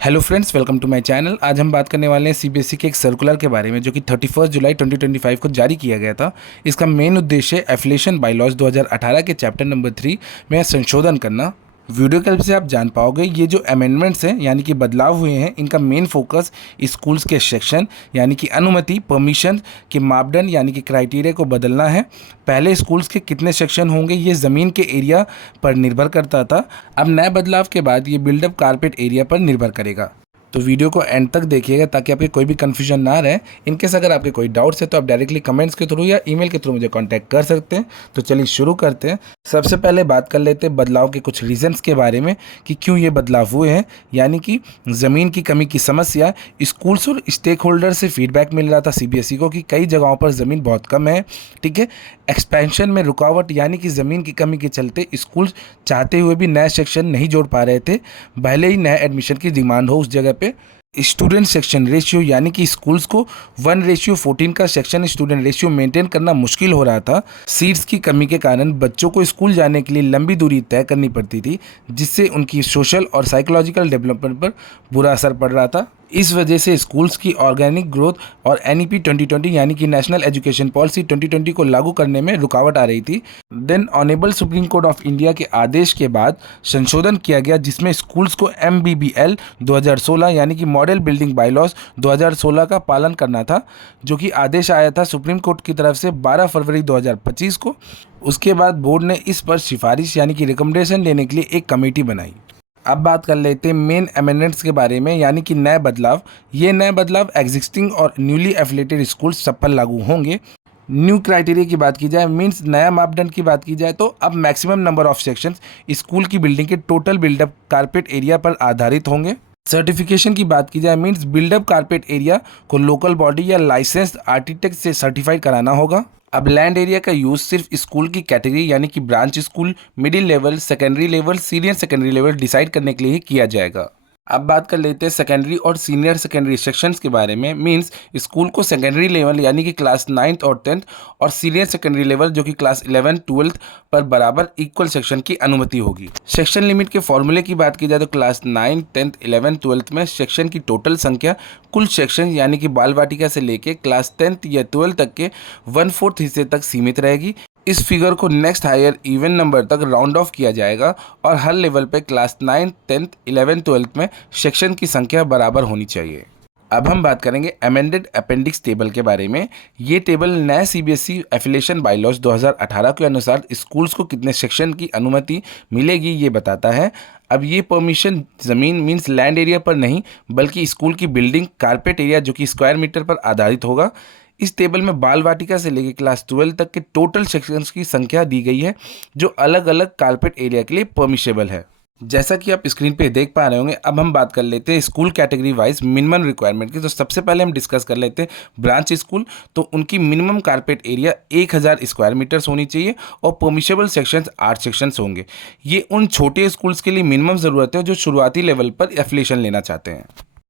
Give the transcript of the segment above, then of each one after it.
Hello friends, welcome to my channel. आज हम बात करने वाले हैं सीबीएसई के एक सर्कुलर के बारे में जो कि 31 जुलाई 2025 को जारी किया गया था। इसका मेन उद्देश्य एफिलिएशन बायलॉज 2018 के चैप्टर नंबर 3 में संशोधन करना। वीडियो के हेल्प से आप जान पाओगे ये जो अमेंडमेंट्स हैं यानी कि बदलाव हुए हैं, इनका मेन फोकस स्कूल्स के सेक्शन यानी कि अनुमति परमिशन के मापदंड यानी कि क्राइटेरिया को बदलना है। पहले स्कूल्स के कितने सेक्शन होंगे ये ज़मीन के एरिया पर निर्भर करता था। अब नए बदलाव के बाद ये बिल्डअप कारपेट एरिया पर निर्भर करेगा। तो वीडियो को एंड तक देखिएगा ताकि आपके कोई भी कन्फ्यूजन ना रहे। इनकेस अगर आपके कोई डाउट्स है तो आप डायरेक्टली कमेंट्स के थ्रू या ईमेल के थ्रू मुझे कांटेक्ट कर सकते हैं। तो चलिए शुरू करते हैं। सबसे पहले बात कर लेते हैं बदलाव के कुछ रीजंस के बारे में कि क्यों ये बदलाव हुए हैं। यानी कि ज़मीन की कमी की समस्या, स्कूल्स और स्टेक होल्डर से फीडबैक मिल रहा था सीबीएसई को कि कई जगहों पर ज़मीन बहुत कम है। ठीक है, एक्सपेंशन में रुकावट यानी कि ज़मीन की कमी के चलते स्कूल चाहते हुए भी नए सेक्शन नहीं जोड़ पा रहे थे, भले ही नए एडमिशन की डिमांड हो उस जगह पे। स्टूडेंट सेक्शन रेशियो यानी कि स्कूल्स को 1:14 का सेक्शन स्टूडेंट रेशियो मेंटेन करना मुश्किल हो रहा था। सीट्स की कमी के कारण बच्चों को स्कूल जाने के लिए लंबी दूरी तय करनी पड़ती थी, जिससे उनकी सोशल और साइकोलॉजिकल डेवलपमेंट पर बुरा असर पड़ रहा था। इस वजह से स्कूल्स की ऑर्गेनिक ग्रोथ और एनईपी 2020 यानी कि नेशनल एजुकेशन पॉलिसी 2020 को लागू करने में रुकावट आ रही थी। Then honourable Supreme Court of India के आदेश के बाद संशोधन किया गया जिसमें स्कूल्स को MBBL 2016 यानी कि मॉडल बिल्डिंग बायलॉज 2016 का पालन करना था, जो कि आदेश आया था सुप्रीम कोर्ट की तरफ से 12 फरवरी 2025 को। उसके बाद बोर्ड ने इस पर सिफारिश यानी कि रिकमेंडेशन लेने के लिए एक कमेटी बनाई। अब बात कर लेते हैं मेन अमेंडमेंट्स के बारे में यानी कि नए बदलाव। ये नए बदलाव एग्जिस्टिंग और न्यूली एफिलेटेड स्कूल सब पर लागू होंगे। न्यू क्राइटेरिया की बात की जाए मींस नया मापदंड की बात की जाए तो अब maximum number of sections school की बिल्डिंग के टोटल बिल्डअप कारपेट एरिया पर आधारित होंगे। सर्टिफिकेशन की बात की जाए मींस बिल्डअप कारपेट एरिया को लोकल बॉडी या लाइसेंस्ड आर्किटेक्ट से सर्टिफाइड कराना होगा। अब लैंड एरिया का यूज सिर्फ स्कूल की कैटेगरी यानी कि branch school, middle level, secondary level, senior secondary level decide करने के लिए ही किया जाएगा। अब बात कर लेते हैं सेकेंडरी और सीनियर सेकेंडरी सेक्शंस के बारे में। मींस स्कूल को सेकेंडरी लेवल यानी कि क्लास 9th और 10th और सीनियर सेकेंडरी लेवल जो कि क्लास 11th 12th पर बराबर इक्वल सेक्शन की अनुमति होगी। सेक्शन लिमिट के फॉर्मूले की बात की जाए तो क्लास 9, 10th, 11th, 12th में सेक्शन की टोटल संख्या कुल सेक्शन यानी कि बाल वाटिका से लेके क्लास 10th या 12th तक के 1/4 हिस्से तक सीमित रहेगी। इस फिगर को नेक्स्ट हायर इवन नंबर तक राउंड ऑफ किया जाएगा और हर लेवल पे क्लास 9, 10th, 11th, 12th में सेक्शन की संख्या बराबर होनी चाहिए। अब हम बात करेंगे अमेंडेड अपेंडिक्स टेबल के बारे में। ये टेबल नए सीबीएसई एफिलिएशन बायलॉज 2018 के अनुसार स्कूल्स को कितने सेक्शन की अनुमति मिलेगी ये बताता है। अब ये परमिशन ज़मीन मींस लैंड एरिया पर नहीं बल्कि स्कूल की बिल्डिंग कारपेट एरिया जो कि स्क्वायर मीटर पर आधारित होगा। इस टेबल में बाल वाटिका से लेकर क्लास 12 तक के टोटल सेक्शंस की संख्या दी गई है जो अलग अलग कारपेट एरिया के लिए परमिशेबल है। जैसा कि आप स्क्रीन पे देख पा रहे होंगे। अब हम बात कर लेते हैं school category wise minimum requirement की। तो सबसे पहले हम डिस्कस कर लेते हैं ब्रांच स्कूल। तो उनकी minimum carpet area 1000 square metres होनी चाहिए और परमिशेबल सेक्शंस 8 सेक्शंस होंगे। ये उन छोटे स्कूल्स के लिए मिनिमम ज़रूरत है जो शुरुआती लेवल पर एफिलिएशन लेना चाहते हैं।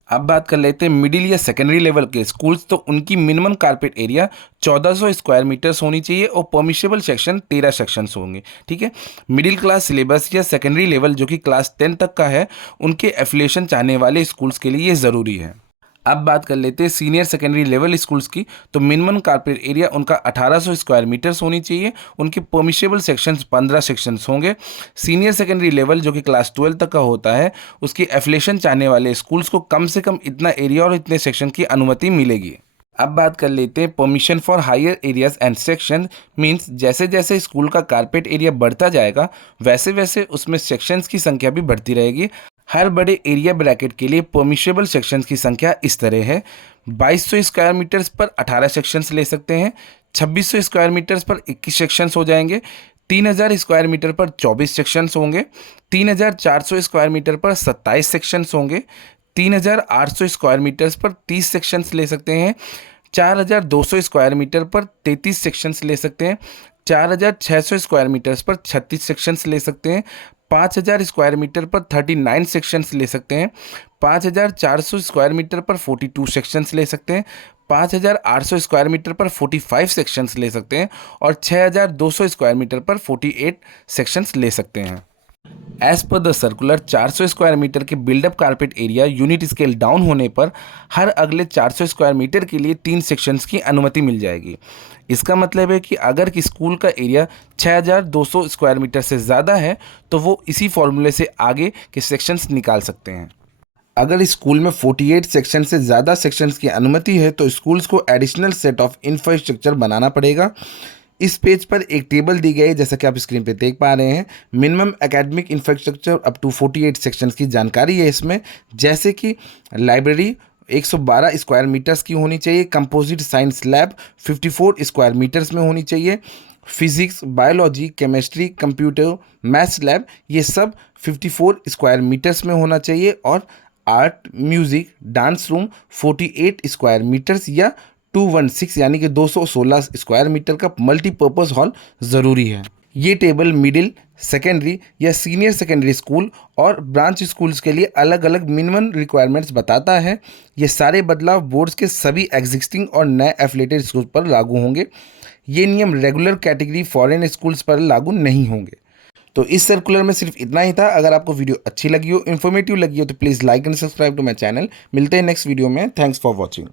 अब बात कर लेते हैं मिडिल या सेकेंडरी लेवल के स्कूल्स। तो उनकी minimum carpet area 1400 square metres होनी चाहिए और परमिशेबल सेक्शन 13 सेक्शंस होंगे। ठीक है, मिडिल क्लास सिलेबस या सेकेंडरी लेवल जो कि क्लास 10 तक का है उनके एफिलिएशन चाहने वाले स्कूल्स के लिए ये ज़रूरी है। अब बात कर लेते हैं सीनियर सेकेंडरी लेवल स्कूल्स की। तो मिनिमम कारपेट एरिया उनका 1800 स्क्वायर मीटर्स होनी चाहिए। उनके परमिशेबल सेक्शंस 15 सेक्शंस होंगे। सीनियर सेकेंडरी लेवल जो कि क्लास 12 तक का होता है उसकी एफिलिएशन चाहने वाले स्कूल्स को कम से कम इतना एरिया और इतने सेक्शन की अनुमति मिलेगी। अब बात कर लेते हैं permission for higher areas and section. Means जैसे जैसे स्कूल का कारपेट एरिया बढ़ता जाएगा वैसे वैसे उसमें सेक्शंस की संख्या भी बढ़ती रहेगी। हर बड़े एरिया ब्रैकेट के लिए परमिशेबल सेक्शंस की संख्या इस तरह है। 2200 स्क्वायर मीटर्स पर 18 सेक्शंस ले सकते हैं। 2600 स्क्वायर मीटर्स पर 21 सेक्शंस हो जाएंगे। 3000 स्क्वायर मीटर पर 24 सेक्शंस होंगे। 3400 स्क्वायर मीटर पर 27 सेक्शंस होंगे। 3800 स्क्वायर मीटर्स पर 30 सेक्शंस ले सकते हैं। 4200 स्क्वायर मीटर पर 33 सेक्शंस ले सकते हैं। 4600 स्क्वायर मीटर्स पर 36 सेक्शंस ले सकते हैं। 5000 स्क्वायर मीटर पर 39 सेक्शंस ले सकते हैं। 5400 स्क्वायर मीटर पर 42 सेक्शंस ले सकते हैं। 5800 स्क्वायर मीटर पर 45 सेक्शंस ले सकते हैं और 6200 स्क्वायर मीटर पर 48 सेक्शंस ले सकते हैं। As per the circular 400 square meter के built up carpet area unit scale down होने पर हर अगले 400 स्क्वायर मीटर के लिए 3 सेक्शंस की अनुमति मिल जाएगी। इसका मतलब है कि अगर कि स्कूल का एरिया 6200 स्क्वायर मीटर से ज़्यादा है तो वो इसी फॉर्मूले से आगे के सेक्शंस निकाल सकते हैं। अगर स्कूल में 48 सेक्शन से ज़्यादा सेक्शंस की अनुमति है तो स्कूल्स को एडिशनल सेट ऑफ इंफ्रास्ट्रक्चर बनाना पड़ेगा। इस पेज पर एक टेबल दी गई है, जैसा कि आप स्क्रीन पे देख पा रहे हैं। Minimum academic infrastructure up to 48 sections की जानकारी है इसमें, जैसे कि लाइब्रेरी 112 स्क्वायर मीटर्स की होनी चाहिए, composite science lab 54 square metres में होनी चाहिए, physics, biology, chemistry, computer, maths lab ये सब 54 स्क्वायर मीटर्स में होना चाहिए, और art, music, dance room 48 square metres या 216 यानी कि 216 स्क्वायर मीटर का मल्टीपर्पज़ हॉल ज़रूरी है। ये टेबल मिडिल, सेकेंडरी या सीनियर सेकेंडरी स्कूल और ब्रांच स्कूल्स के लिए अलग अलग मिनिमम रिक्वायरमेंट्स बताता है। ये सारे बदलाव बोर्ड्स के सभी एग्जिस्टिंग और नए एफिलेटेड स्कूल पर लागू होंगे। ये नियम रेगुलर कैटेगरी फॉरेन स्कूल्स पर लागू नहीं होंगे। तो इस सर्कुलर में सिर्फ इतना ही था। अगर आपको वीडियो अच्छी लगी हो, इन्फॉर्मेटिव लगी हो तो please like and subscribe to my channel. मिलते हैं नेक्स्ट वीडियो में। Thanks for watching.